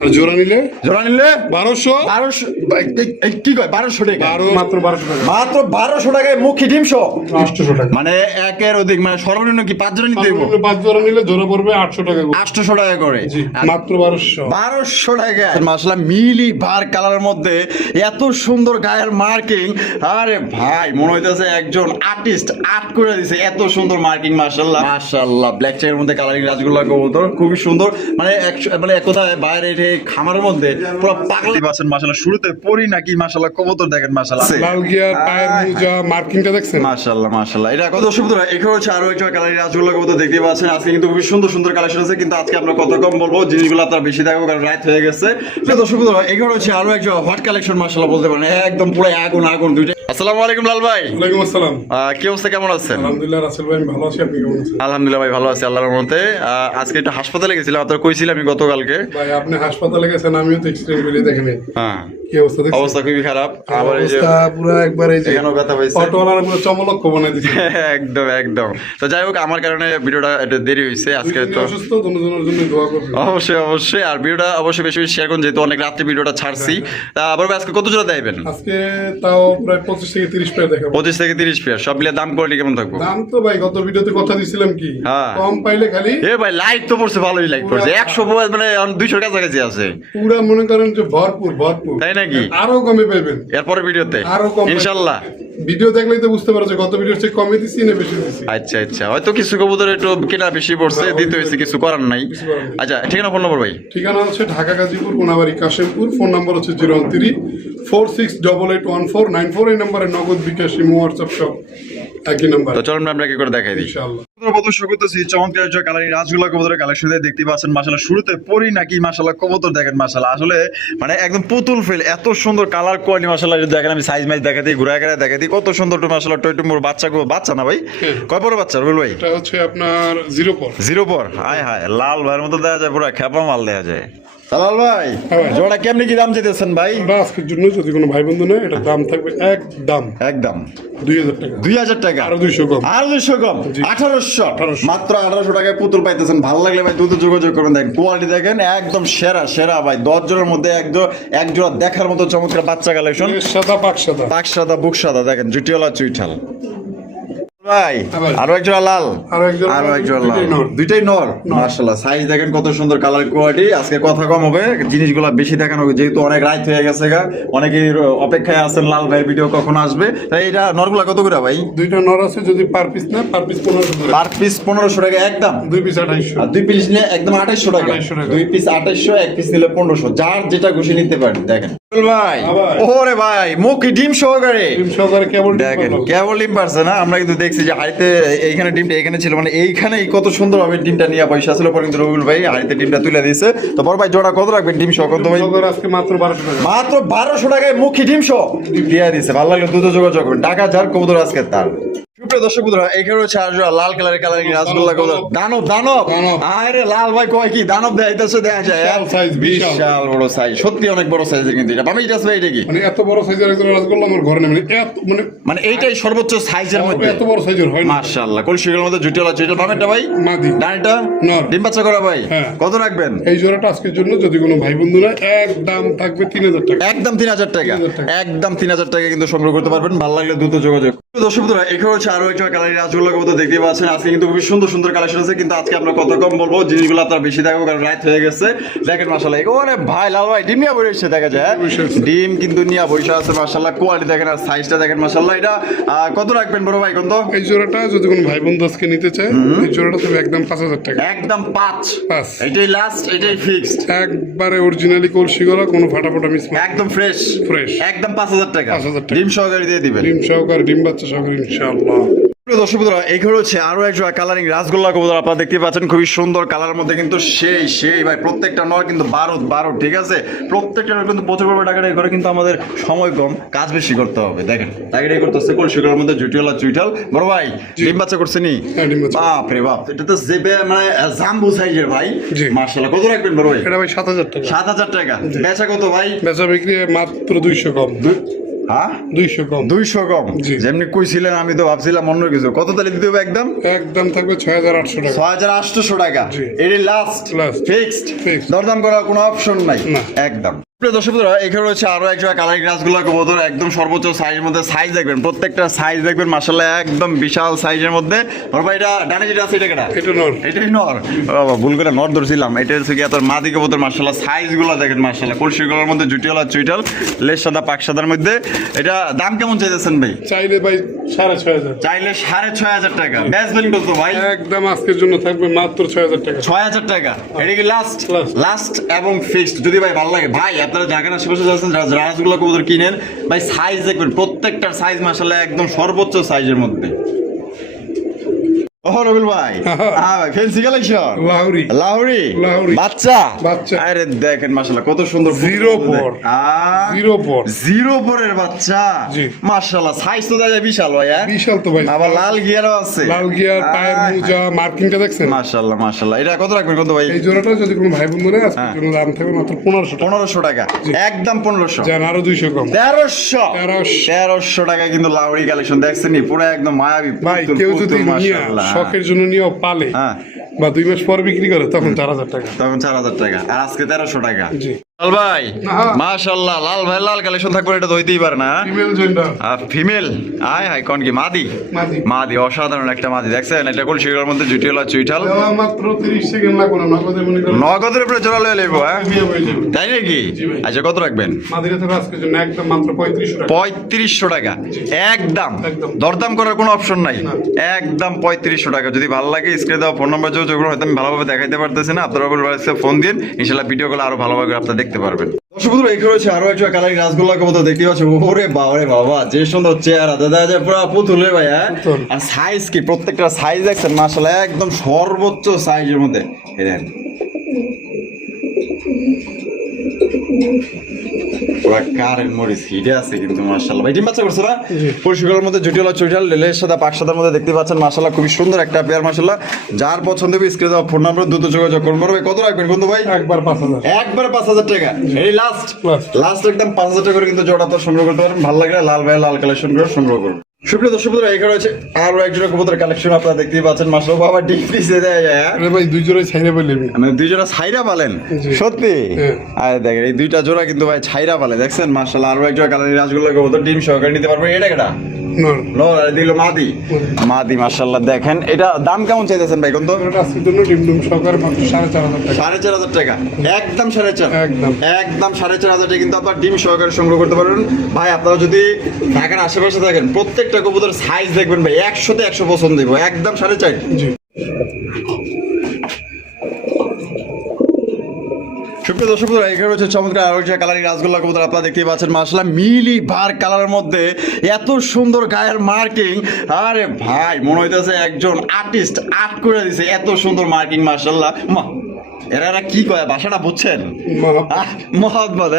আর জোড়া নিলে 1200 কি কয় 1200 টাকা মাত্র 1200 টাকা। মাত্র 1200 টাকায় মুখী ডিম সহ 800 টাকা। মানে একের অধিক, মানে সর্বনিম্ন কি 5 জোড়া নিতে হইব? 5 জোড়া নিলে জোড়া পড়বে 800 টাকা করে। 800 টাকা করে। জি, মাত্র 1200 টাকা। মাশাআল্লাহ মিলি ভার কালারের মধ্যে এত সুন্দর গায়ের মার্কিং, আরে ভাই মনে হইতেছে একজন আর্টিস্ট আর্ট করে দিছে, এত সুন্দর মার্কিং। মাশাআল্লাহ মাশাআল্লাহ ব্ল্যাক চেকের মধ্যে কালারিং রাজগোল্লা কবুতর খুবই সুন্দর, মানে মানে এক কথায় বাইরে খামারের মধ্যে পুরো পাগলা বাসেন। মাশাআল্লাহ শুরুতে পরি নাকি মাশাআল্লাহ কবুতর দেখেন মাশাআল্লাহ লাল গিয়ার পায়ের মোজা মার্কিংটা দেখছেন মাশাআল্লাহ মাশাআল্লাহ। এটা কত সুন্দর। এখানে হচ্ছে আরো একটা কালারিং রাজগোল্লা কবুতর দেখতে পাচ্ছেন। আজকে কিন্তু খুবই সুন্দর সুন্দর কালেকশন আছে, কিন্তু আজকে আমরা কত কম বলবো, জিনিসগুলো আপনারা বেশি দেখো কারণ রাত হয়ে গেছে। দর্শক বন্ধুরা এখানে হচ্ছে আরো একটা হট কালেকশন মাশাআল্লাহ বলতে পারেন, একদম পুরো আগুন আগুন দুইটা। আসসালামু আলাইকুম লাল ভাই। ওয়ালাইকুম আসসালাম। কি অবস্থা, কেমন আছেন? আলহামদুলিল্লাহ রাসেল ভাই, আমি ভালো আছি, আপনি কেমন আছেন? আলহামদুলিল্লাহ ভাই ভালো আছি আল্লাহর রহমতে। আজকে একটু হাসপাতালে গেছিলাম, আপনারা কইছিলাম আমি গতকালকে। ভাই আপনি হাসপাতালে গেছেন, আমিও তো এক্সট্রিম করে দেখেনি। হ্যাঁ কি অবস্থা দেখছেন? অবস্থা খুবই খারাপ। আবার এই যে অবস্থা পুরো একবার এই যে এখানেও ব্যথা হয়েছে, অটোওয়ালার পুরো চমলক্ষ বানাই দিছে। একদম একদম। তো যাই হোক আমার কারণে ভিডিওটা একটু দেরি হয়েছে আজকে। তো অসুস্থ, দুজনের জন্য দোয়া করবেন। অবশ্যই অবশ্যই, আর ভিডিওটা অবশ্যই বেশি বেশি শেয়ার করুন, যেহেতু অনেক রাত্রে ভিডিওটা ছাড়ছি। তা আবার আজকে কত জোড়া দেবেন? আজকে তাও প্রায় 25 থেকে 30 পেয়ার দেখাবো। 25 থেকে 30 পেয়ার, সব মিলে দাম কোয়ালিটি কেমন থাকবো? দাম তো ভাই গত ভিডিওতে কথা দিছিলাম কি, হ্যাঁ। কম পাইলে খালি এ ভাই লাইক তো পড়ছে, ভালোই লাইক পড়ছে, 100 মানে 200 কাছাকাছি আছে। পুরা মনে করেন যে ভরপুর ভরপুর। তাই নাকি? আরো কমে পাইবেন এরপরে ভিডিওতে আরো কম ইনশাআল্লাহ। ভিডিও দেখলেই তো বুঝতে পারো যে গত ভিডিওর চেয়ে কমে দিছি না বেশি দিছি। আচ্ছা আচ্ছা, হয়তো কিছু কবুতর একটু কেনা বেশি পড়ছে, দিতে হয়েছে, কিছু করার নাই। আচ্ছা ঠিকানা ফোন নম্বর ভাই? ঠিকানা হচ্ছে ঢাকা গাজীপুর কোনাবাড়ি কাশেমপুর। ফোন নাম্বার হচ্ছে 013-46889494। এই নাম্বারে নগদ বিকাশ ইমো হোয়াটসঅ্যাপ সব একই নাম্বার। তো চলুন আমরা কি করে দেখাই দিই ইনশাআল্লাহ। প্রদর্শন করতেছি চমৎকার যে কালারিং রাজগোল্লা কবুতরের কালেকশন দেখতে পাচ্ছেন মাশাআল্লাহ। শুরুতে পরি নাকি মাশাআল্লাহ কবুতর দেখেন মাশাআল্লাহ, আসলে মানে একদম পুতুল ফেল, এত সুন্দর কালার কোয়ালিটি মাশাআল্লাহ। যদি দেখেন আমি সাইজ মাইজ দেখাতে ঘুরে ঘুরে দেখাতে কত সুন্দর তো মাশাআল্লাহ। টয়টুমুর বাচ্চা না ভাই? কয় পর বাচ্চা রুল ভাই? এটা হচ্ছে আপনার 0 পর। হায় হায়, লাল ভাইয়ের মতো দেখা যায়, পুরো খেপা মাল দেখা যায়। লাল ভাই হ্যাঁ ভাই। জোড়া কেমনি কি দাম চাইতেছেন ভাই? আমরা আজকের জন্য যদি কোনো ভাই বন্ধু নেয়, এটা দাম থাকবে একদম 2000 টাকা। 2000 টাকা, আরো 200 কম। আর 200 কম, 1800 মাত্র 1800 টাকায় পুতুল পাইতেছেন। ভালো লাগলে ভাই দ্রুত যোগাযোগ করুন। দেখেন কোয়ালিটি দেখেন একদম সেরা সেরা ভাই। 10 জনের মধ্যে এক জোড়া দেখার মতো চমৎকার বাচ্চা কালেকশন। সাদা পাক সাদা পাক সাদা বুক সাদা, দেখেন জুটিওয়ালা চুইঠাল ভাই। ভাই। আরো এক জোড়া লাল, আরো এক জোড়া লাল, দুইটাই নর। মাশাআল্লাহ সাইজ দেখেন কত সুন্দর, কালার কোয়ালিটি। আজকে কথা কম হবে, জিনিসগুলো বেশি দেখানো হবে, যেহেতু অনেক রাত হয়ে গেছে গা, অনেকেই অপেক্ষায় আছেন লাল ভাইয়ের ভিডিও কখন আসবে। তাই এটা নরগুলা কত করে ভাই? দুইটা নর আছে, যদি পার পিস না পার পিস 1500 করে। পার পিস 1500 টাকা একদম। 2 পিস 2800। আর 2 পিস নিলে একদম 2800 টাকা। 2800 টাকা। 2 পিস 2800, এক পিস নিলে 1500, যার যেটা খুশি নিতে পারেন। দেখেন ভাই, ভাই। ওরে ভাই মুখি ডিম সহকারে ডিম সহকারে কেবল ডিম দেখেন, পারলো। কেবল ডিম পারছে না। আমরা কিন্তু দেখছি যে হাড়িতে এইখানে ডিমটা এখানে ছিল, মানে এইখানেই কত সুন্দর ভাবে ডিমটা নিয়ে পয়সা ছিল। পরে কিন্তু রবিউল ভাই হাড়িতে ডিমটা তুলে দিয়েছে। তো বড় ভাই জোড়া কত রাখবেন ডিম সহ? কত ভাই? সহকারে আজকে মাত্র 1200 টাকা। মাত্র 1200 টাকায় মুখি ডিম সহ দিয়ে দিছে। ভালো লাগলে দ্রুত যোগাযোগ করবেন। টাকা যার কবুতর আজকে তার। সুপ্রিয় দর্শক বন্ধুরা এখানে হচ্ছে আর লাল কালারের কালারিং রাজগোল্লা কবুতর। দানব দানব, আরে লাল ভাই কয় কি দানব দেখাইতেছে, দেখা যায় বিশাল size, বিশাল। বিশাল বড় সাইজ, সত্যি অনেক বড় সাইজের। কিন্তু এটা বাবা এটা এটা কি মানে এত বড় সাইজের একজন রাসগোল্লা আমার ঘরে নেই, মানে এত মানে এইটাই সর্বোচ্চ সাইজের মধ্যে? এত বড় সাইজের হয় না। মাশাআল্লাহ কলসিগুলোর মধ্যে জুটিওয়ালা চুইটাল। বামেরটা ভাই মাদি, ডানটা নর। ডিম বাচ্চা করা ভাই। হ্যাঁ। কত রাখবেন? এই জোড়াটা আজকের জন্য যদি কোনো ভাই বন্ধু না, একদম থাকবে 3000 টাকা। একদম 3000 টাকা, 3000 টাকা। একদম 3000 টাকা কিন্তু সংগ্রহ করতে পারবেন। ভালো লাগলে দ্রুত যোগাযোগ। দর্শক বন্ধুরা এখানে হচ্ছে আরো একটা কালারিং রাজগোল্লা কবুতর দেখতে পাচ্ছেন। আজকে কিন্তু খুবই সুন্দর সুন্দর কালেকশন আছে, কিন্তু আজকে আমরা কত কম বলবো, জিনিসগুলো আপনারা বেশি দেখো কারণ রাত হয়ে গেছে। দেখেন মাশাআল্লাহ, ওরে ভাই লাল ভাই ডিম নিয়ে বসে দেখা যায়, ডিম কিন্তু নিয়ে বসে আছে মাশাআল্লাহ। কোয়ালিটি দেখেন আর সাইজটা দেখেন মাশাআল্লাহ। এটা কত রাখবেন বড় ভাই? কত এই জোড়াটা যদি কোনো ভাই বন্ধু আজকে নিতে চায়, এই জোড়াটা তবে একদম 5000 টাকা। একদম 5। পাঁচ। এটাই লাস্ট, এটাই ফিক্সড, একবারে অরিজিনালি কলসি গলা, কোনো ফাটাফাটা মিস না। একদম ফ্রেশ Fresh। একদম 5000 টাকা। 5000 টাকা। ডিম সহকারে দিয়ে দিবেন। ডিম সহকারে, ডিম বাচ্চা সহকারে ইনশাআল্লাহ। প্রিয় দর্শক বন্ধুরা এখানে হচ্ছে আরো একটা কালারিং রাজগোল্লা কবুতর আপনারা দেখতে পাচ্ছেন। খুবই সুন্দর কালারের মধ্যে, কিন্তু সেই ভাই প্রত্যেকটা নর কিন্তু বারো ঠিক আছে। প্রত্যেকটা নর কিন্তু প্রচুর পরিমাণে টাকা করে, কিন্তু আমাদের সময় কম, কাজ বেশি করতে হবে। দেখেন টাকাটাই করতেছে কলসিগুলোর মধ্যে জুটিওয়ালা চুইঠাল। বড় ভাই ডিম বাচ্চা করছে নি? হ্যাঁ, ডিম বাচ্চা। বাপ রে বাপ, এটা তো জেবে মানে জাম্বু সাইজের ভাই। জি। মাশাআল্লাহ কত রাখবেন বড় ভাই? এটা ভাই 7000 টাকা। 7000 টাকা। বেচা কত ভাই? বেচা বিক্রি মাত্র 200 কম। হ্যাঁ 200 কম। 200 কম। জি। যেমনি কইছিলেন আমি তো ভাবছিলাম অন্য কিছু। কত তাহলে দিতে হবে একদম? একদম থাকবে 6800 টাকা। 6800 টাকা। জি। এটি লাস্ট Last. ফিক্সড। Fixed. দরদাম করার কোনো অপশন নাই না। একদম। প্রিয় দর্শক বন্ধুরা, এখানে রয়েছে আরো এক জায়গায় কালারিং গ্লাসগুলো কবুতর একদম সর্বোচ্চ সাইজের মধ্যে সাইজ দেখবেন, প্রত্যেকটা সাইজ দেখবেন মাশাআল্লাহ একদম বিশাল সাইজের মধ্যে। ওর ভাই এটা ডানে যেটা আছে এটা কেটা? এটা নর। এটাই নর। বাবা ভুল করে নর ধরছিলাম। এটা হচ্ছে কি তোর মাদি কবুতর মাশাআল্লাহ সাইজগুলো দেখেন মাশাআল্লাহ, কলসিগুলোর মধ্যে জুটিওয়ালা চুইটাল, লেজ সাদা পাক সাদার মধ্যে। এটা দাম কেমন চাইতেছেন ভাই? চাইলে ভাই 6500। চাইলে 6500 টাকা। বেচবেন কত ভাই? একদম আজকের জন্য থাকবে মাত্র 6000 টাকা। 6000 টাকা। এটা কি লাস্ট? Last. লাস্ট এবং ফিক্সড। যদি ভাই ভালো লাগে ভাই আপনারা জায়গা আশেপাশে যাচ্ছেন যারা রাজগুলো কবুতর কিনেন ভাই সাইজ দেখবেন, প্রত্যেকটার সাইজ মাশাআল্লাহ একদম সর্বোচ্চ সাইজের মধ্যে। ওহ রবিল ভাই, হ্যাঁ ভাই ফেন্সি কালেকশন লাহোরি। লাহোরি লাহোরি। বাচ্চা বাচ্চা। আরে দেখেন মাশাআল্লাহ কত সুন্দর Zero bore। Zero bore। Zero বোরের বাচ্চা। জি। মাশাআল্লাহ সাইজ তো দাদা বিশাল ভাই। হ্যাঁ বিশাল তো ভাই। আবার লাল গিয়ারও আছে। লাল গিয়ার, পায়ের মোজা, মার্কিংটা দেখছেন? মাশাআল্লাহ মাশাআল্লাহ। এটা কত রাখবেন কত ভাই? এই জোড়াটা যদি কোনো ভাই বন্ধু নেয় আজকের জন্য দাম থাকবে মাত্র 1500 টাকা। 1500 টাকা। একদম 1500। জান আরো 200 কম। 1300 টাকা কিন্তু লাহোরি কালেকশন দেখছেন নি পুরো একদম মায়াবী। ভাই পুতুল, কেউ পুতুল, যদি নিয়ে মাশাআল্লাহ। শখের জন্য নিয়েও পালে হ্যাঁ। বা 2 মাস পর বিক্রি করে তখন 4000 টাকা। তখন 4000 টাকা আর আজকে 1300 টাকা। জি। লাল ভাই হ্যাঁ। মাশাআল্লাহ, লাল ভাই লাল কালেকশন থাকবে, এটা তো হইতেই পারে না। Female gender. ফিমেল আয় হাই কোন কি মাদি? মাদি। মাদি অসাধারণ একটা মাদি দেখছেন, এটা কলসিগুলোর মধ্যে জুটিওয়ালা চুইঠাল। দেওয়া মাত্র 30 সেকেন্ড লাগবে না, নগদে মনে করেন নগদের উপরে জোড়া লয়ে লইবো। হ্যাঁ বিয়ে হয়ে যাবে। তাই নাকি? জি ভাই। আচ্ছা কত রাখবেন? মাদিরা থেকে আজকের জন্য একদম মাত্র 3500 টাকা। 3500 টাকা। একদম একদম। দরদাম করার কোনো অপশন নাই। না। একদম 3500 টাকা। যদি ভালো লাগে স্ক্রিনে দেওয়া ফোন নাম্বার যোগাযোগ করুন। হয়তো আমি ভালোভাবে দেখাইতে পারতেছি না, আপনারা ফোন দিন, ইনশাআল্লাহ ভিডিওগুলো আরো ভালোভাবে আপনারা দেখতে পারবেন। দর্শক বন্ধুরা, এখানে রয়েছে আরো একটা কালারিং রাসগোল্লা কবুতর দেখতে পাচ্ছ। ওরে বাবা যে সুন্দর চেহারা দাদা, যে পুরো পুতুলের ভাই। হ্যাঁ পুতুল। আর সাইজ কি প্রত্যেকটা সাইজ দেখছেন মাশাআল্লাহ একদম সর্বোচ্চ সাইজের মধ্যে। এই দেখেন পুরা কারেন্ট মরিচ হিটে আছে কিন্তু মাশাআল্লাহ। ভাই ডিম বাচ্চা করছে না? পরিষ্কারের মধ্যে জুটিওয়ালা চুইটাল, লেলের সাদা পাক সাদার মধ্যে দেখতে পাচ্ছেন মাশাআল্লাহ খুবই সুন্দর একটা পেয়ার মাশাআল্লাহ। যার পছন্দ হবে স্ক্রিনে দেওয়া ফোন নাম্বার দ্রুত যোগাযোগ করুন। ভাই কত রাখবেন কিন্তু ভাই? একবার 5000। একবার 5000 টাকা। এই লাস্ট Last। লাস্ট একদম 5000 টাকা করে কিন্তু জোড়া তো সংগ্রহ করতে পারবেন। ভালো লাগলে লাল ভাই লাল কালেকশন করে সংগ্রহ করুন। সুপ্রিয় দর্শক বন্ধুরা, এখানে রয়েছে আরো এক জোড়া কবুতর কালেকশন আপনারা দেখতেই পাচ্ছেন মাশাআল্লাহ। বাবা ডিপ পিসে দেয়। আরে ভাই দুই জোড়াই ছাইরা বললে আমি। মানে দুই জোড়া ছাইরা পালেন? জি। সত্যি? হ্যাঁ। আরে দেখেন এই দুইটা জোড়া কিন্তু ভাই ছাইরা পালে দেখছেন মাশাআল্লাহ। আরো এক জোড়া কালারিং রাসগোল্লা কবুতর ডিম সহকারে নিতে পারবেন। এটা কেটা? নর। নর। আর দিল মাদি। মাদি মাশাআল্লাহ। দেখেন এটা দাম কেমন চাইতেছেন ভাই? কত? এটা আজকের জন্য ডিমডুম সহকারে মাত্র 4500 টাকা। 4500 টাকা। একদম 4500। একদম। একদম 4500 টাকা কিন্তু আপনার ডিম সহকারে সংগ্রহ করতে পারবেন। ভাই আপনারা যদি ঢাকার আশেপাশে থাকেন প্রত্যেকটা কবুতর সাইজ দেখবেন ভাই 100 তে 100 পছন্দ দিব। একদম 4.5। জি। সুপ্রিয় দর্শক বন্ধুরা, এখানে রয়েছে চমৎকার আরো একটা কালারিং রাসগোল্লা কবুতর আপনারা দেখতেই পাচ্ছেন মাশাআল্লাহ। মিলি ভার কালারের মধ্যে এত সুন্দর গায়ের মার্কিং। আরে ভাই মনে হইতেছে একজন আর্টিস্ট আর্ট করে দিছে, এত সুন্দর মার্কিং মাশাআল্লাহ। এরা কি কয় ভাষাটা বুঝছেন? মোহাম্মদ।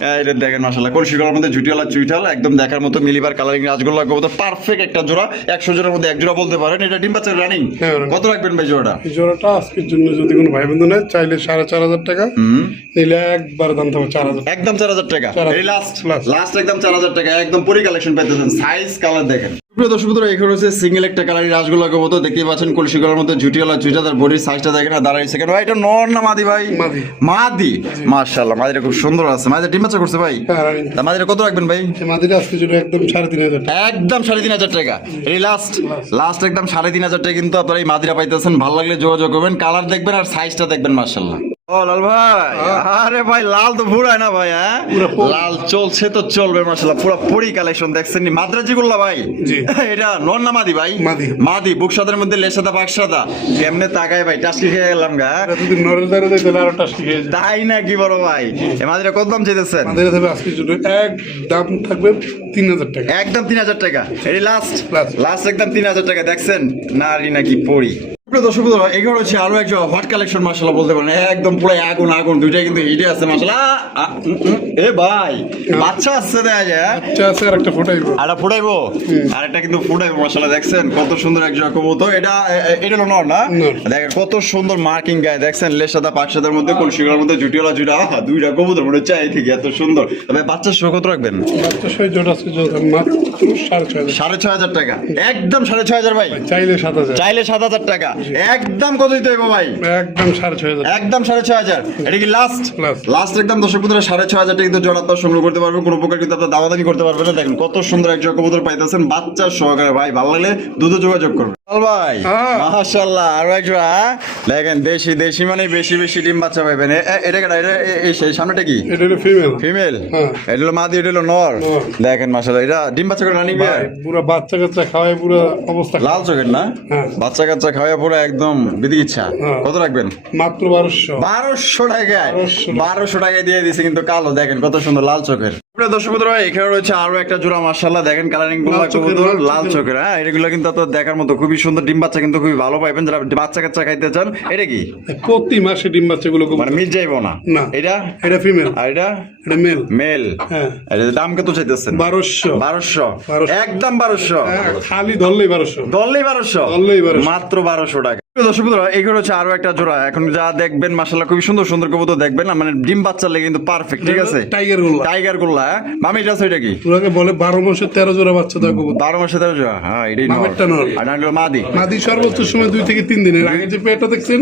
হ্যাঁ এটা দেখেন মাশাআল্লাহ কলসিগুলোর মধ্যে জুটিওয়ালা চুইঠাল একদম দেখার মতো মিলিবার কালারিং রাসগোল্লা কবুতর পারফেক্ট একটা জোড়া। 100 জোড়ার মধ্যে এক জোড়া বলতে পারেন। এটা ডিম বাচ্চা রানিং। হ্যাঁ। কত রাখবেন ভাই জোড়াটা? এই জোড়াটা আজকের জন্য যদি কোনো ভাই বন্ধু নেয় চাইলে 4500 টাকা। নিলে একবার দাম থাকবে 4000। একদম 4000 টাকা। 4000 এই লাস্ট Last। লাস্ট একদম 4000 টাকা। একদম পরি কালেকশন পাইতেছেন। সাইজ কালার দেখেন। প্রিয় দর্শক বন্ধুরা, এখানে রয়েছে সিঙ্গেল একটা কালারিং রাসগোল্লা কবুতর দেখতেই পাচ্ছেন কলসিগুলোর মধ্যে জুটিওয়ালা চুইটা, তার বডির সাইজটা দেখেন আর দাঁড়াই সেকেন্ড। ভাই এটা নর না মাদি ভাই? মাদি। মাদি মাশাআল্লাহ। মাদিটা খুব সুন্দর আছে। মাদিটা ডিম বাচ্চা করছে ভাই? হ্যাঁ, রানিং। তা মাদিটা কত রাখবেন ভাই? এই মাদিরা আজকের জন্য একদম 3500 টাকা। একদম 3500 টাকা। এই লাস্ট একদম 3500 টাকা কিন্তু আপনারা এই মাদিরা পাইতেছেন। ভালো লাগলে যোগাযোগ করবেন, কালার দেখবেন আর সাইজটা দেখবেন মাশাআল্লাহ। ও লাল ভাই, আরে ভাই লাল তো ভুরায় না ভাই? হ্যাঁ লাল চলছে তো চলবে মাশাআল্লাহ। পুরো পরি কালেকশন দেখছেন নি? মাদ্রাজি গুল্লা ভাই? জি। এটা নর না মাদি ভাই? মাদি। মাদি বুক সাদার মধ্যে লেজ সাদা পাক সাদা। কেমনে তাকায় ভাই, টাস্কি খেয়ে গেলাম গা। এটা যদি নরের দ্বারা দেয় তাহলে আরো টাস্কি খেয়ে যায়। তাই না কি বড় ভাই? এই মাদিরা কত দাম চাইতেছেন? মাদিরা থাকবে আজকের জন্য এক দাম থাকবে 3000 টাকা। একদম 3000 টাকা। এই Last। লাস্ট একদম 3000 টাকা। দেখছেন নারী নাকি পরি? দর্শক বন্ধুরা, এগুলো হচ্ছে আরো একটা হট কালেকশন মাশাআল্লাহ বলতে পারেন, একদম পুরো আগুন আগুন, দুইটাই কিন্তু হিটে আছে মাশাআল্লাহ। এ ভাই বাচ্চা আসছে দেখা যায়, বাচ্চা আছে আর একটা ফোটাইবো, আরেকটা ফুটাইবো, আরেকটা কিন্তু ফুটাইবো মাশাআল্লাহ। দেখছেন কত সুন্দর একটা কবুতর, এটা এটা হলো নর না? দেখেন কত সুন্দর মার্কিং গায়ে, দেখছেন লেজ সাদা পাক সাদার মধ্যে কলসিগুলোর মধ্যে জুটিওয়ালা জুটা, দুইটা কবুতর মনে চাই থেকে এত সুন্দর। তবে বাচ্চার শো কত রাখবেন? বাচ্চা সহ জোড়া আছে, মাত্র 6,500 6,500 টাকা, একদম 6,500 ভাই, চাইলে 7,000, চাইলে 7,000 টাকা, একদম কত দিতে হইব ভাই? একদম 6,500, একদম 6,500। এটা কি লাস্ট? Last. লাস্ট একদম দর্শক বন্ধুরা 6,500 টাকা কিন্তু জোড়া তো সংগ্রহ করতে পারবেন, কোনো প্রকার কিন্তু আপনার দামাদামি করতে পারবেন না। দেখেন কত সুন্দর এক জোড়া কবুতর পাইতেছেন বাচ্চা সহকারে, ভাই ভালো লাগলে দুধে যোগাযোগ করবেন ভাই। মাশাআল্লাহ আরো এক জোড়া, দেখেন দেশি দেশি মানে বেশি বেশি ডিম বাচ্চা পাইবেন। এটা কেটা? এটা এই সেই সামনেটা কি? এটা হলো ফিমেল, ফিমেল, হ্যাঁ। এটা হলো মাদি, এটা হলো নর। নর। দেখেন মাশাআল্লাহ, এটা ডিম বাচ্চা করে রানিং বিয়ার, পুরো বাচ্চা কাচ্চা খাওয়ায় পুরো অবস্থা লাল চোখের না? হ্যাঁ। বাচ্চা কাচ্চা খাওয়া পুরো একদম বিধি ইচ্ছা। হ্যাঁ। কত রাখবেন? মাত্র 1200, 1200 টাকায়, 1200 1200 টাকায় দিয়ে দিছে কিন্তু কালো, দেখেন কত সুন্দর লাল চোখের। দর্শক বন্ধুরা, এখানে রয়েছে আরো একটা জোড়া মাশাআল্লাহ, দেখেন কালারিং গুলো লাল চোখের, হ্যাঁ এগুলো কিন্তু আপনার দেখার মতো খুবই সুন্দর, ডিম বাচ্চা কিন্তু খুবই ভালো পাইবেন যারা বাচ্চা কাচ্চা খাইতে চান। এটা কি প্রতি মাসে ডিম বাচ্চাগুলো মানে মিট যাইবো না? না। এটা এটা ফিমেল, আর এটা এটা মেল, মেল। হ্যাঁ। এটা দাম কত চাইতেছেন? 1200, 1200, 1200, একদম 1200, খালি ধরলেই 1200, দললেই 1200, দললেই 1200, মাত্র 1200 টাকা। দর্শক বন্ধুরা, এগুলো হচ্ছে আরো একটা জোড়া, এখন যা দেখবেন মাশাআল্লাহ খুবই সুন্দর সুন্দর কবুতর দেখবেন না, মানে ডিম বাচ্চা লেগে কিন্তু পারফেক্ট, ঠিক আছে? টাইগার গুলো, টাইগার গোল্লা, মামি এটা আছে, এটা কি? পুরাকে বলে 12 মাসে 13 জোড়া বাচ্চা দেয় কবুতর। 12 মাসে 13 জোড়া, হ্যাঁ এটাই নর, মামেরটা নর। আর না হলো মাদি। মাদি সর্বোচ্চ সময় 2 থেকে 3 দিনের আগে যে পেয়ারটা দেখছেন,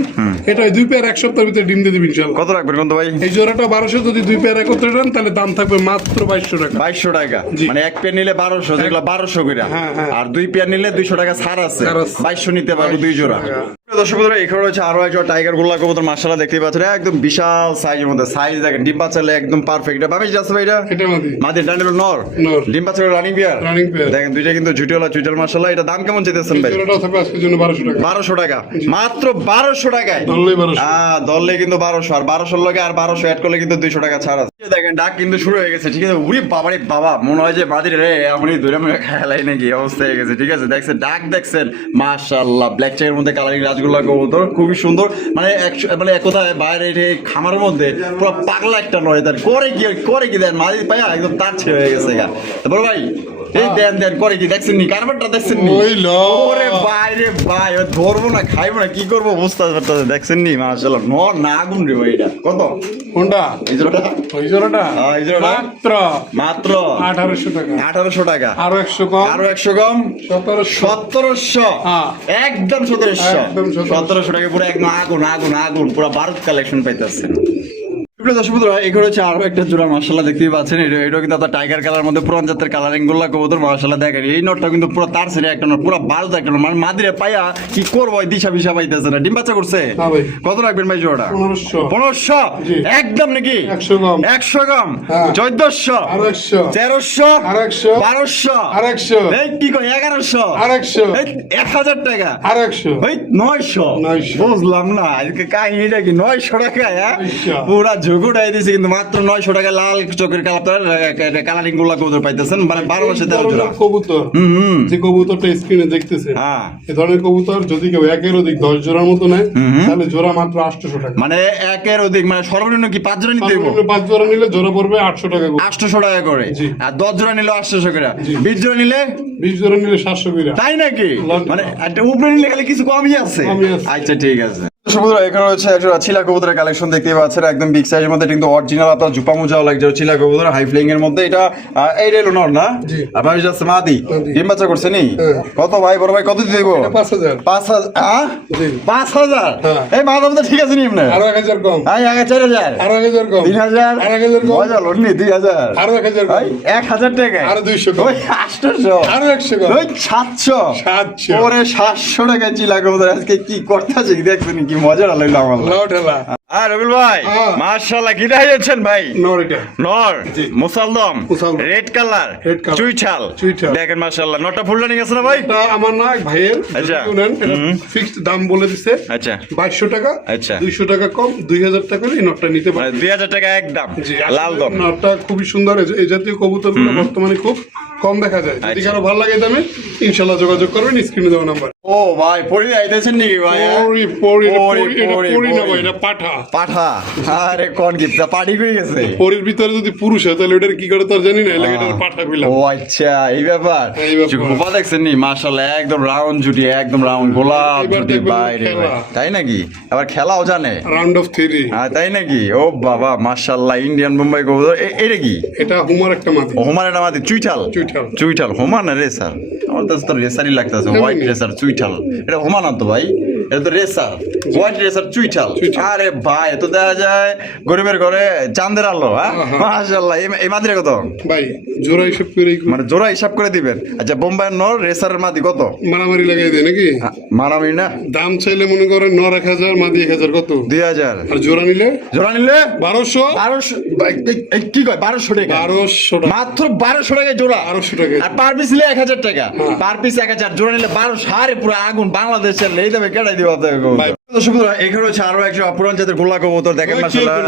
এটা 2 পেয়ার এক সপ্তাহের ভিতরে ডিম দিয়ে দিবে ইনশাআল্লাহ। কত রাখবেন কোন ভাই? এই জোড়াটা 1200, যদি 2 পেয়ার একত্রে নেন তাহলে দাম থাকবে মাত্র 2200 টাকা। 2200 টাকা, জি। মানে এক পেয়ার নিলে 1200, যেগুলো 1200 করে, হ্যাঁ, হ্যাঁ। আর 2 পেয়ার নিলে 200 টাকা ছাড় আছে, ছাড় আছে। 2200 নিতে পারবো 2 জোড়া। টাকা। দর্শক বন্ধুরা, এখানে রয়েছে আরো একটা টাইগার গোল্লা কবুতর মাশাআল্লাহ, দেখতে পাচ্ছেন একদম বিশাল সাইজের মধ্যে, সাইজ দেখেন ডিম বাচ্চা লে একদম পারফেক্ট। এটা ভাবি যাচ্ছে ভাই, এটা এটা মাদি, মাদি ডান্ডেল নর, নর। ডিম বাচ্চা রানিং বিয়ার, রানিং পেয়ার। দেখেন দুইটা কিন্তু জুটিওয়ালা চুইটাল মাশাআল্লাহ। এটা দাম কেমন চাইতেছেন ভাই? জোড়াটা থাকবে আজকের জন্য 1200 টাকা। 1200 টাকা, মাত্র 1200 টাকায়, ধরলেই 1200। দললে কিন্তু 1200, আর 1200 লগে আর 1200 অ্যাড করলে কিন্তু 200 টাকা ছাড় আছে। দেখেন ডাক কিন্তু শুরু হয়ে গেছে, ঠিক আছে? উরি বাবা রে বাবা, মনে হয় যে বাদির রে আমি ধরে মনে খেলাই নাকি অবস্থা হয়ে গেছে, ঠিক আছে? দেখছেন ডাক, দেখছেন মাশাআল্লাহ, ব্ল্যাক চেকের মধ্যে কালারিং রাজগোল্লা কবুতর খুবই সুন্দর, মানে মানে এক কথায় বাইরে খামারের মধ্যে পুরো পাগলা একটা নয়, তার করে কি দেন মাঝে পায়া একদম তার ছেড়ে হয়ে গেছে গা। তারপর ভাই এই দেন দেন করে কি দেখছেন নি? কারবারটা দেখছেন নি? ওই লো। ওরে ভাই রে ভাই, ও ধরবো না খাইবো না কি করবো বুঝতে পারতেছে, দেখছেন নি? মাশাআল্লাহ নর না আগুন রে ভাই। এটা কত? কোনটা? এই জোড়াটা? ওই জোড়াটা এই জোড়াটা মাত্র মাত্র 1800 টাকা। 1800 টাকা, আরো 100 কম, আরো 100 কম, 1700। 1700, হ্যাঁ। একদম 1700, একদম 1700 টাকা পুরো একদম আগুন আগুন আগুন, পুরো ভারত কালেকশন পাইতেছেন। দর্শক বন্ধুরা, এগুলো হচ্ছে আরো একটা জোড়া মাশাআল্লাহ, দেখতেই পাচ্ছেন এটা কিন্তু আপনার টাইগার কালার মধ্যে পুরান জাতের কালারিং গোল্লা কবুতর মাশাআল্লাহ। দেখেন এই নটটা কিন্তু পুরো তার ছেড়ে একটা নট, পুরো ভারত একটা নট, মানে মাদিরে পায়া কি করবো দিশা বিশা পাইতেছে না। ডিম বাচ্চা করছে? হ্যাঁ ভাই। কত রাখবেন ভাই জোড়াটা? 1500, 1500, জি। একদম নাকি? 100 কম, 100 কম, হ্যাঁ। 1400, আরো 100, 1300, আরো 100, 1200, আরো 100, এই কি কই 1100, আরো 100, এই 1000 টাকা, আরো 100, ওই 900, 900 বুঝলাম না আজকে কাহিনীটা কি? 900 টাকা, হ্যাঁ? 900 পুরা ঝুঁকুটাই দিয়েছে কিন্তু মাত্র 900 টাকা লাল চোখের কালারিং গুলা কবুতর পাইতেছেন, মানে 12 মাসে 13 জোড়া কবুতর। যে কবুতরটা স্ক্রিনে দেখতেছে, হ্যাঁ। এই ধরনের কবুতর যদি কেউ একের অধিক 10 জোড়ার মতো নেয়, তাহলে জোড়া মাত্র 800 টাকা। মানে একের অধিক, মানে সর্বনিম্ন কি 5 জোড়া নিতে দেবো? 5 জোড়া নিলে জোড়া পড়বে 800 টাকা করে। 800 টাকা করে, জি। আর 10 জোড়া নিলে 800 করে, 20 জোড়া নিলে 20 জোড়া নিলে 700 করে। তাই নাকি? লন্ডন। মানে একটা উপরে নিলে খালি কিছু কমই আছে। কমই আছে। আচ্ছা ঠিক আছে। এখানে হচ্ছে একটা চিলা কবুতরের কালেকশন দেখতে পাচ্ছেন, একদম বিগ সাইজের মধ্যে, কিন্তু অরিজিনাল আপনার জুপা মোজাও লাগছে চিলা কবুতর হাই ফ্লাইং এর মধ্যে। এটা এই রেলো নর না? জি। আপনার যাচ্ছে মাদি, মাদি। ডিম বাচ্চা করছে নি? হ্যাঁ। কত ভাই বড় ভাই, কত দিতে দেবো? 5000, 5000, জি। 5000, হ্যাঁ। এই মাথা মতো ঠিক আছে নি এমনি? আরো 1000 কম, আই আগে 4000, আরো 1000 কম, 3000, আরো 1000 কম, মজা লোনি 2000, আরো 1000 কম, 1000 টাকা, আরো 200 কম, ওই 800, আরো 100 কম, ওই 700, 700। ওরে 700 টাকা চিলা কবুতর আজকে কি করতেছে দেখছেন, কি মজা লাগলো আমার। লাও ঠেলা। আর রবিল ভাই হ্যাঁ। মাশাআল্লাহ কি দেখাচ্ছেন ভাই? নর এটা। নর, জি। মুসালদম, মুসালদম। Red colour, red colour. চুইঠাল, চুইঠাল। দেখেন মাশাআল্লাহ নটা ফুল রানিং আছে না ভাই? এটা আমার না এক ভাইয়ের, আচ্ছা। যদি নেন, এটা ফিক্সড দাম বলে দিছে আচ্ছা 2200 টাকা। আচ্ছা। 200 টাকা কম, 2000 টাকা এই নটটা নিতে মানে পারেন। 2000 টাকা একদম জি, লাল দম। নটটা খুবই সুন্দর। এই জাতীয় কবুতরগুলো বর্তমানে খুব কম দেখা যায়। যদি আচ্ছা। কারো ভালো লাগে এই দামে, ইনশাআল্লাহ যোগাযোগ করবেন, স্ক্রিনে দেওয়া নাম্বার। ও ভাই পরি আইতেছেন নাকি ভাই? পরি পরি পরি, এটা পরি, পরি না পরি। ভাই, এটা পাঠা। পাঠা, আরে কোন গিফট পার্টি করে গেছে? পরির ভিতরে যদি পুরুষ হয় তাহলে ওটার কি করে তোর জানি না, এলাকা এটা পাঠা কইলাম। ও আচ্ছা, এই ব্যাপার। এই ব্যাপার। গোপা দেখছেন নি? মাশাআল্লাহ একদম রাউন্ড জুটি, একদম রাউন্ড গোলাপ এবার জুটি দেখবেন বাইরে খেলা। ভাই। তাই নাকি? আবার খেলাও জানে? Round of 3। তাই নাকি? ও বাবা মাশাআল্লাহ, ইন্ডিয়ান বোম্বাই কবুতর। এটা কি? এটা হুমার একটা মাদি। হোমান এটা মাদি চুইঠাল। চুইঠাল। চুইঠাল হোমান না রেসার? আমার তো রেসারই লাগতেছে, কেমন? হোয়াইট রেসার চুইঠাল। এটা হোমান না তো ভাই, এটা তো রেসার, হোয়াইট রেসার চুইঠাল। চুইঠাল। আরে ভাই তো দেখা যায় গরিবের ঘরে চাঁদের আলো। হ্যাঁ মাশাআল্লাহ। এই মাদিরা কত ভাই জোড়া হিসেব করে মানে জোড়া হিসাব করে দিবেন? আচ্ছা বোম্বাই নর রেসারের মাদি কত? মারামারি লাগাই দেয় নাকি? মারামি না? দাম চাইলে মনে করেন নর 1000, মাদি 1000, কত? 2000। আর জোড়া নিলে জোড়া নিলে 1200। 1200। কি কয় 1200 টাকা? 1200 টাকা। মাত্র 1200 টাকায় জোড়া। 1200 টাকা। আর পার পিস নিলে 1000 টাকা। হ্যাঁ। পার পিস 1000, জোড়া নিলে 1200। আরে পুরো আগুন বাংলাদেশের এই দামে কেটাই দিবা ভাই। দর্শক বন্ধুরা, এখানে হচ্ছে আরো একশো পুরান জাতের গোল্লা কবুতর দেখেন মাশাআল্লাহ।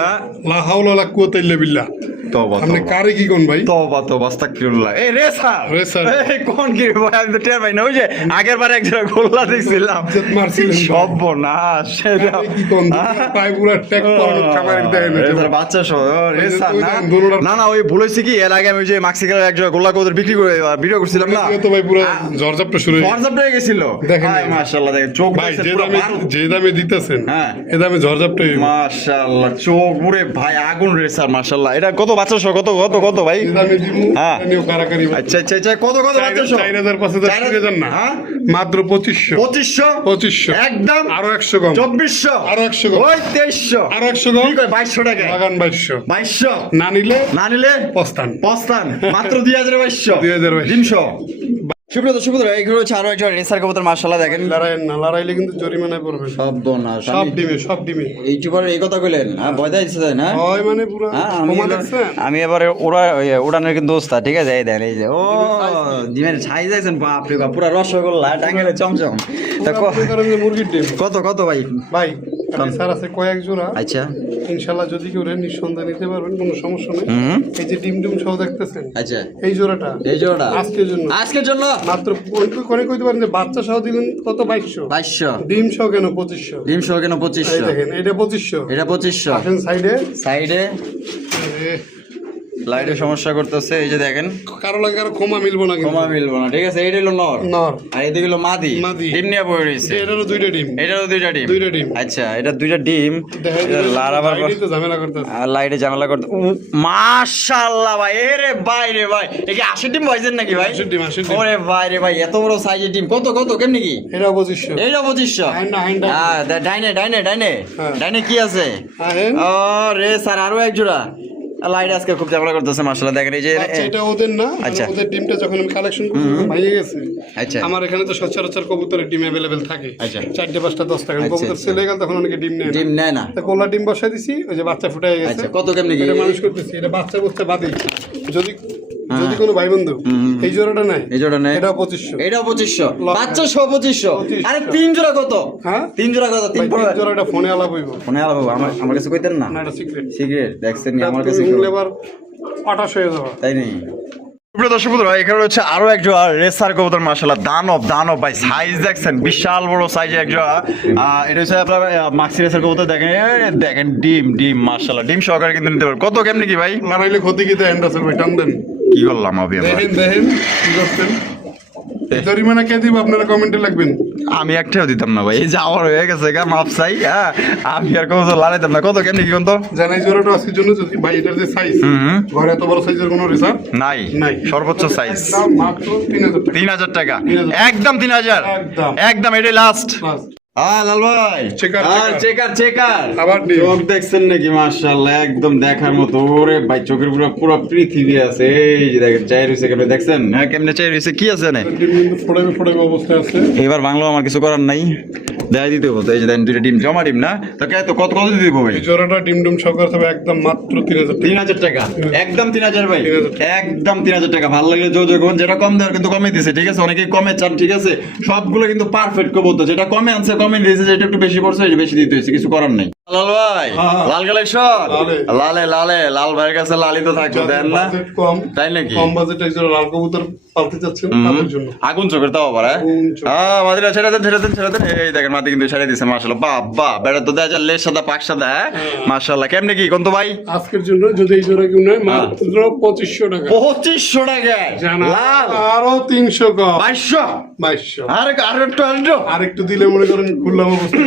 লা হাওলা ওয়ালা কুওয়াতা ইল্লা বিল্লাহ। তওবা আপনি কারে কি কোন ভাই? তওবা তওবা আস্তাগফিরুল্লাহ। এই রেসার রেসার। এই কোন কি রে ভাই? আমি তো টের পাই না। ওই যে আগের বার এক জোড়া গোল্লা দেখছিলাম, ইজ্জত মারছিলেন ভাই। সর্বনাশ। সেটা কারে কি কোন? পায় পুরা ট্যাগ পরানো খাবার দেয় না। রেসার বাচ্চা সহ রেসার না? ওই দোনোটার- না না, ওই ভুল হয়েছে কি, এর আগে আমি ওই যে মাক্সিকার এক জোড়া গোল্লা কবুতর বিক্রি করে ভিডিও করছিলাম না, তো ভাই পুরা ঝড়ঝাপটা শুরু হয়ে গেছে। হোয়াটসঅ্যাপ হয়ে গেছিল। দেখেন ভাই না। মাশাআল্লাহ, দেখেন চোখ ভাই দেখছেন যে পুরো দামে বারো। যে দামে দিতেছেন, হ্যাঁ। এ দামে ঝড়ঝাপটা হয়ে গেছে। মাশাআল্লাহ চোখ পুরে ভাই আগুন রেসার মাশাআল্লাহ। এটা কত বাচ্চা সহ? কত কত কত ভাই? যে দামে দিমু হ্যাঁ। এটা নিয়েও কারাকারি ভাই। আচ্ছা আচ্ছা আচ্ছা, কত কত বাচ্চা সহ? 4000 5000 5000 না, হ্যাঁ? মাত্র 2500। 2500 একদম। আরো 100 কম। 2400 আরো 100 কম। ওই 2300 আরো 100 কম। কি কয় 2200 টাকা? বাগান 2200। 2200 না নিলে না নিলে পস্তান। পস্তান। মাত্র 2200 2200 300। সুব্রত সুব্রত এগুলো হচ্ছে আরো একজন রেসার কবুতর মাশাআল্লাহ দেখেন। লড়াইয়ের না, লড়াইলে কিন্তু জরিমানায় পড়বে। সর্বনাশ। সব ডিমে, সব ডিমে। ইউটিউবার এই কথা কইলেন, হ্যাঁ ভয় দিচ্ছে না? হয় মানে পুরো হ্যাঁ, ক্ষমা দেখছেন? আমি এবারে উড়ানের কিন্তু ওস্তাদ, ঠিক আছে? এই দেন, এই যে ও ডিমের ছাই যাইছেন, বাপরে বাপ, পুরা রসগোল্লা টাঙ্গেলে চমচম। তা পুরা মনে করেন যে মুরগির ডিম। কত কত ভাই? ভাই স্যার আছে কয়েক জোড়া। আচ্ছা ইনশাল্লাহ যদি কেউ নিঃসন্দেহে নিতে পারবেন, কোনো সমস্যা নেই। হুম এই যে ডিম ডিম সহ দেখতেছেন, আচ্ছা এই জোড়াটা এই জোড়া আজকের জন্য আজকের জন্য মাত্র কোনে কইতে পারেন যে বাচ্চা সহ দিলেন কত? 2200। 2200। ডিম সহ কেন 2500? ডিম সহ কেন এই 2500? দেখেন এটা 2500। এটা 2500। আসেন সাইডে। সাইডে লাইটে সমস্যা করতেছে, এই যে দেখেন। কারো লাগে কারো ক্ষমা মিলবো না কিন্তু। কমা মিলবো না, ঠিক আছে? এইটা হলো নর, নর। আর এদিকে হলো মাদি। মাদি। ডিম নিয়ে পড়ে রয়েছে। এটারও দুইটা ডিম। এটারও দুইটা ডিম। দুইটা ডিম। আচ্ছা, এটা দুইটা ডিম। দেখা এটা লাড়াবার পর তো ঝামেলা করতেছে। আর লাইটে ঝামেলা করতে। মাশাআল্লাহ ভাই, এরে ভাই রে ভাই, এ কি 80 ডিম পাইছেন নাকি ভাই? 80 ডিম, 80 ডিম। ওরে ভাই রে ভাই, এত বড় সাইজের ডিম। কত কত কেমনি কি? এটা 2500। এইটা 2500। হাইন্ডা, হাইন্ডা। হ্যাঁ, ডাইনে ডাইনে ডাইনে হ্যাঁ। ডাইনে কি আছে? আহেন। ও রে স্যার, আরো এক জোড়া। লাইট আজকে খুব ঝামেলা করতেছে মাশাআল্লাহ, দেখেন এই যে। আচ্ছা এটা ওদের না, মানে আচ্ছা। ওদের ডিমটা যখন আমি কালেকশন করব ভাইয়ে গেছে। আচ্ছা আমার এখানে তো সচরাচর কবুতরের ডিম अवेलेबल থাকে। আচ্ছা। 4টা 5টা 10 টাকা আচ্ছা, কবুতর আচ্ছা। সেলে গেল তখন অনেকে ডিম নেয় না। ডিম নেয় না। তা কোলা ডিম বসাই দিছি, ওই যে বাচ্চা ফুটায় গেছে। আচ্ছা, কত কেমনি কি? এটা মানুষ করতেছি, এটা বাচ্চা বুঝতে বাদে। যদি যদি কোনো ভাই বন্ধু এই জোড়াটা নাই, এই জোড়া নেয়। এটা 2500। এটাও 2500। বাচ্চা সহ 2500। 2500 আরে তিন জোড়া কত? হ্যাঁ তিন জোড়া কত? তিন ভাই, তিন জোড়াটা ফোনে আলাপ হইব ফোনে আলাপ আমার আমার কাছে কইতেন না? না, এটা সিক্রেট। সিগারেট দেখছেন নি আমার কাছে? তুমি এবার 28 হয়ে যাবে। তাই নেই। প্রিয় দর্শক বন্ধুরা, এখানে হচ্ছে আরো এক জোড়া রেসার কবুতর মাশাআল্লাহ, দানব দানব ভাই, সাইজ দেখছেন বিশাল বড় সাইজে এক জোড়া। এটা হচ্ছে আপনার মাক্সি রেসার কবুতর, দেখেন দেখেন ডিম ডিম মাশাআল্লাহ, ডিম সহকারে কিন্তু নিতে পারবেন। কত কেমনি কি ভাই? মারাইলে ক্ষতি কি দেন রাসেল ভাই, টান দেন। কি করলাম আমি এবার? দেখেন দেখেন কি করছেন। জরিমানা কে দিব আপনারা কমেন্টে লিখবেন। আমি একটাও দিতাম না ভাই, এই যে আমার হয়ে গেছে গা মাপ চাই। হ্যাঁ, আমি আর কবুতর লাগাইতাম না। কত কেমনি কি তো জানাই জোড়াটা আজকের জন্য যদি ভাই এটার যে সাইজ, ঘরে এত বড় সাইজের কোনো রিসার্চ নাই নাই। সর্বোচ্চ সাইজ দাম মাত্র 3000 টাকা। 3000 টাকা। 3000 একদম 3000। একদম। একদম এটাই লাস্ট। বাস। লাল ভাই, চেকার, চেকার চেকার। আবার ডিম। চোখ দেখছেন নাকি? মাশাআল্লাহ একদম দেখার মতো। ওরে ভাই, চোখের পুরো পুরো পৃথিবী আছে। এই যে দেখেন চাই রইছে, কেমনে দেখছেন? হ্যাঁ, কেমনে চাই রইছে, কি আছে না? ডিম কিন্তু ফোড়াবে ফোড়াবে অবস্থায় আছে। এবার বাংলা আমার কিছু করার নাই, দেখাই দিতে হতো। এই যে দেখেন দুইটা ডিম, জমা ডিম না? তো কত কত কত দিতে হবে? এই জোড়াটা ডিম ডিম সহকারে তবে একদম মাত্র 3000 টাকা। 3000 টাকা। একদম 3000 ভাই, 3000 একদম 3000 টাকা। ভালো লাগলে যোগাযোগ করুন। যেটা কম দেওয়ার কিন্তু কমে দিছে, ঠিক আছে? অনেকেই কমে চান, ঠিক আছে? সবগুলো কিন্তু পারফেক্ট কবুতর। যেটা কমে আনছে কমে দিয়েছে, যেটা একটু বেশি পড়ছে বেশি দিতে হয়েছে, কিছু করার নাই। লাল ভাই হ্যাঁ। লাল কালেকশন লালে। লালে লালে লাল ভাইয়ের কাছে লালই তো থাকবে দেন না বাজেট কম, তাই নাকি কম বাজেটে একজন লাল কবুতর পালতে চাচ্ছেন তাদের জন্য। আগুন চোখের তাও আবার আগুন চোখ। হ্যাঁ মাদিরা ছেড়ে দেন ছেড়ে দেন ছেড়ে দেন এই দেখেন মাদি কিন্তু ছেড়ে দিছে মাশাআল্লাহ বাহ বাহ বেড়া তো দেখা যায় লেজ সাদা পাক সাদা মাশাআল্লাহ কেমনে কি কোন তো ভাই আজকের জন্য যদি এই জোড়া কেউ নেয় মাত্র 2500 টাকা। 2500 টাকায় জানা লাল আরো 300 কম, 2200 2200। আরেকটু আর একটু দিলে মনে করেন খুললাম অবস্থা।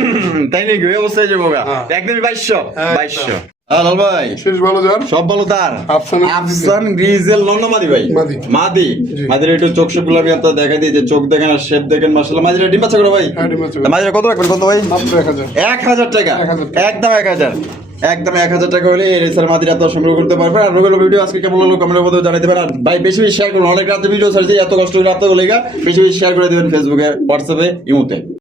তাই নাকি ওই অবস্থায় যাবো গা হ্যাঁ। একদমই 2200 একদম। 2200 লাল ভাই শেষ ভালো যার সব ভালো তার আফসানা আফসান গ্রিজেল লন্ডন মাদি ভাই মাদি। মাদি জি। মাদির একটু চোখ গুলো আমি আপনার দেখা দিই যে চোখ দেখেন আর শেপ দেখেন মাশাআল্লাহ মাদিরা ডিম বাচ্চা করে ভাই হ্যাঁ, ডিম বাচ্চা করে। মাদিরা কত রাখবেন কত ভাই মাত্র 1000। 1000 টাকা 1000 একদম 1000 একদম 1000 টাকা হলে এই রেসার মাদিরা তো সংগ্রহ করতে পারবেন আর রবিবার ভিডিও আজকে কেমন লাগলো কমেন্টের মধ্যে জানিয়ে দেবেন আর ভাই বেশি বেশি শেয়ার করুন অনেক রাতে ভিডিও ছাড়ছি এত কষ্ট করে রাতে বলে বেশি বেশি শেয়ার করে দেবেন ফেসবুকে হোয়াটসঅ্যাপে ইমোতে